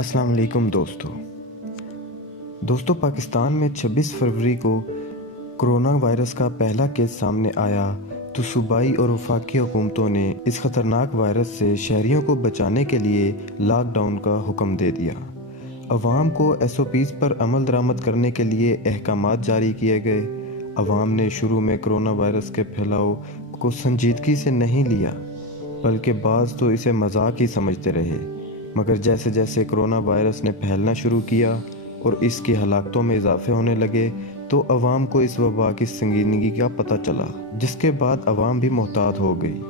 السلام علیکم دوستو پاکستان میں 26 فروری کو کرونا وائرس کا پہلا کیس سامنے آیا تو صوبائی اور وفاقی حکومتوں نے اس خطرناک وائرس سے شہریوں کو بچانے کے لیے لاک ڈاؤن کا حکم دے دیا۔ عوام کو SOPs پر عمل درآمد کرنے کے لیے احکامات جاری کیے گئے۔ عوام نے شروع میں کرونا وائرس کے پھیلاؤ کو سنجیدگی سے نہیں لیا، بلکہ بعض تو اسے مذاق ہی سمجھتے رہے، مگر جیسے جیسے کرونا وائرس نے پھیلنا شروع کیا اور اس کی ہلاکتوں میں اضافے ہونے لگے تو عوام کو اس وبا کی سنگینی کا پتہ چلا، جس کے بعد عوام بھی محتاط ہو گئی۔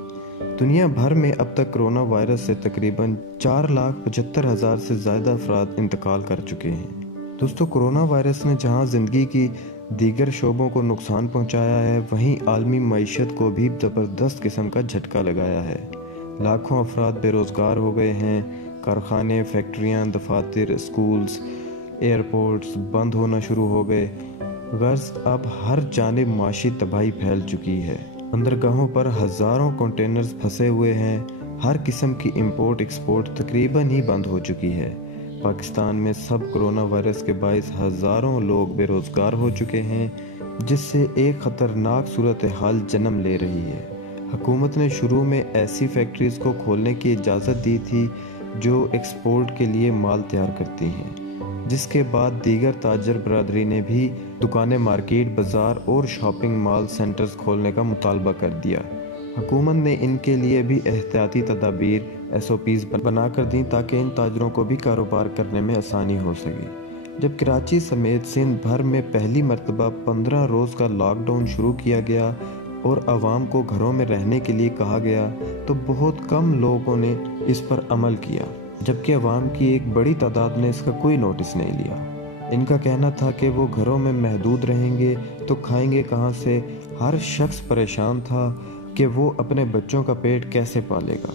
دنیا بھر میں اب تک کرونا وائرس سے تقریباً 4,75,000 سے زیادہ افراد انتقال کر چکے ہیں۔ دوستو، کرونا وائرس نے جہاں زندگی کی دیگر شعبوں کو نقصان پہنچایا ہے، وہیں عالمی معیشت کو بھی زبردست قسم کا جھٹکا لگایا ہے۔ لاکھوں افراد بے روزگار ہو گئے ہیں، کارخانے، فیکٹریاں، دفاتر، اسکولز، ایئرپورٹس بند ہونا شروع ہو گئے۔ غرض اب ہر جانب معاشی تباہی پھیل چکی ہے۔ بندرگاہوں پر ہزاروں کنٹینرز پھنسے ہوئے ہیں، ہر قسم کی امپورٹ ایکسپورٹ تقریباً ہی بند ہو چکی ہے۔ پاکستان میں سب کرونا وائرس کے باعث ہزاروں لوگ بے روزگار ہو چکے ہیں، جس سے ایک خطرناک صورتحال جنم لے رہی ہے۔ حکومت نے شروع میں ایسی فیکٹریز کو کھولنے کی اجازت دی تھی جو ایکسپورٹ کے لیے مال تیار کرتی ہیں، جس کے بعد دیگر تاجر برادری نے بھی دکانیں، مارکیٹ، بازار اور شاپنگ مال سینٹرز کھولنے کا مطالبہ کر دیا۔ حکومت نے ان کے لیے بھی احتیاطی تدابیر SOPs بنا کر دیں تاکہ ان تاجروں کو بھی کاروبار کرنے میں آسانی ہو سکے۔ جب کراچی سمیت سندھ بھر میں پہلی مرتبہ 15 روز کا لاک ڈاؤن شروع کیا گیا اور عوام کو گھروں میں رہنے کے لیے کہا گیا تو بہت کم لوگوں نے اس پر عمل کیا، جبکہ عوام کی ایک بڑی تعداد نے اس کا کوئی نوٹس نہیں لیا۔ ان کا کہنا تھا کہ وہ گھروں میں محدود رہیں گے تو کھائیں گے کہاں سے۔ ہر شخص پریشان تھا کہ وہ اپنے بچوں کا پیٹ کیسے پالے گا۔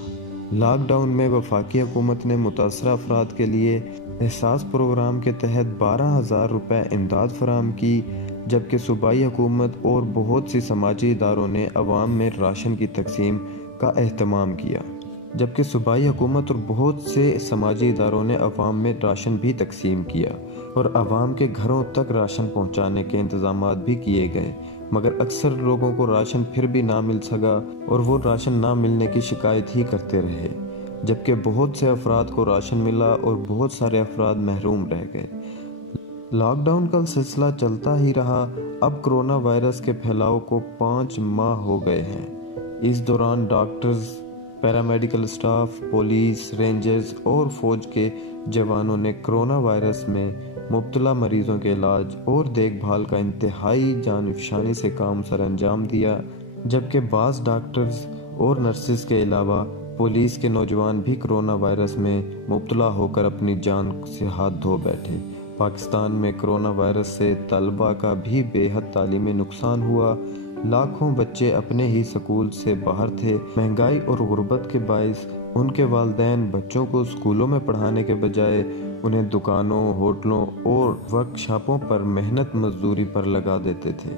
لاک ڈاؤن میں وفاقی حکومت نے متاثرہ افراد کے لیے احساس پروگرام کے تحت 12,000 روپے امداد فراہم کی، جبکہ صوبائی حکومت اور بہت سی سماجی اداروں نے عوام میں راشن کی تقسیم کا اہتمام کیا۔ اور عوام کے گھروں تک راشن پہنچانے کے انتظامات بھی کیے گئے، مگر اکثر لوگوں کو راشن پھر بھی نہ مل سکا اور وہ راشن نہ ملنے کی شکایت ہی کرتے رہے، جبکہ بہت سے افراد کو راشن ملا اور بہت سارے افراد محروم رہ گئے۔ لاک ڈاؤن کا سلسلہ چلتا ہی رہا۔ اب کرونا وائرس کے پھیلاؤ کو 5 ماہ ہو گئے ہیں۔ اس دوران doctors, paramedical staff, police, rangers اور فوج کے جوانوں نے کرونا وائرس میں مبتلا مریضوں کے علاج اور دیکھ بھال کا انتہائی جانفشانی سے کام سر انجام دیا، جبکہ بعض ڈاکٹرز اور نرسز کے علاوہ پولیس کے نوجوان بھی کرونا وائرس میں مبتلا ہو کر اپنی جان سے ہاتھ دھو بیٹھے۔ پاکستان میں کرونا وائرس سے طلباء کا بھی بے حد تعلیمی نقصان ہوا۔ لاکھوں بچے اپنے ہی سکول سے باہر تھے۔ مہنگائی اور غربت کے باعث ان کے والدین بچوں کو اسکولوں میں پڑھانے کے بجائے انہیں دکانوں، ہوٹلوں اور ورک شاپوں پر محنت مزدوری پر لگا دیتے تھے،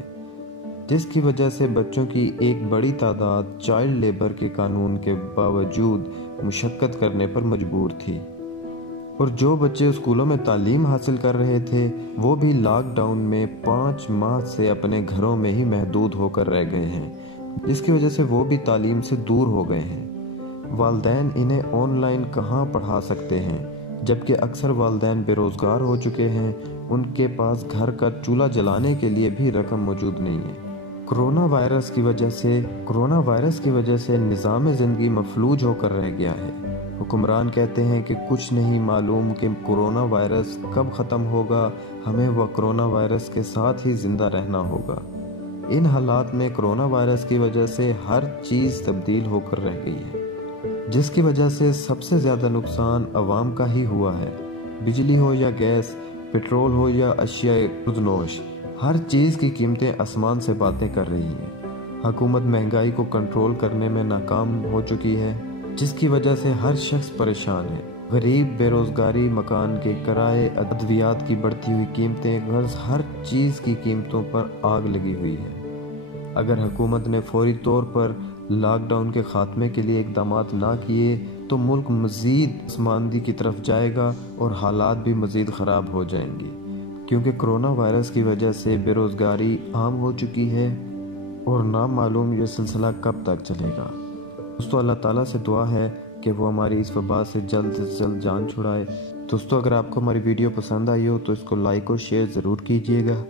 جس کی وجہ سے بچوں کی ایک بڑی تعداد چائلڈ لیبر کے قانون کے باوجود مشقت کرنے پر مجبور تھی، اور جو بچے اسکولوں میں تعلیم حاصل کر رہے تھے وہ بھی لاک ڈاؤن میں 5 ماہ سے اپنے گھروں میں ہی محدود ہو کر رہ گئے ہیں، جس کی وجہ سے وہ بھی تعلیم سے دور ہو گئے ہیں۔ والدین انہیں آن لائن کہاں پڑھا سکتے ہیں، جبکہ اکثر والدین بے روزگار ہو چکے ہیں، ان کے پاس گھر کا چولہا جلانے کے لیے بھی رقم موجود نہیں ہے۔ کرونا وائرس کی وجہ سے نظام زندگی مفلوج ہو کر رہ گیا ہے۔ حکمران کہتے ہیں کہ کچھ نہیں معلوم کہ کرونا وائرس کب ختم ہوگا، ہمیں وہ کرونا وائرس کے ساتھ ہی زندہ رہنا ہوگا۔ ان حالات میں کرونا وائرس کی وجہ سے ہر چیز تبدیل ہو کر رہ گئی ہے، جس کی وجہ سے سب سے زیادہ نقصان عوام کا ہی ہوا ہے۔ بجلی ہو یا گیس، پیٹرول ہو یا اشیاء خودنوش، ہر چیز کی قیمتیں آسمان سے باتیں کر رہی ہیں۔ حکومت مہنگائی کو کنٹرول کرنے میں ناکام ہو چکی ہے، جس کی وجہ سے ہر شخص پریشان ہے۔ غریب، بے روزگاری، مکان کے کرائے، ادویات کی بڑھتی ہوئی قیمتیں، غرض ہر چیز کی قیمتوں پر آگ لگی ہوئی ہے۔ اگر حکومت نے فوری طور پر لاک ڈاؤن کے خاتمے کے لیے اقدامات نہ کیے تو ملک مزید پسماندگی کی طرف جائے گا اور حالات بھی مزید خراب ہو جائیں گے، کیونکہ کرونا وائرس کی وجہ سے بے روزگاری عام ہو چکی ہے اور نامعلوم یہ سلسلہ کب تک چلے گا۔ دوستو، اللہ تعالیٰ سے دعا ہے کہ وہ ہماری اس وبا سے جلد جان چھڑائے۔ دوستو، اگر آپ کو ہماری ویڈیو پسند آئی ہو تو اس کو لائک اور شیئر ضرور کیجیے گا۔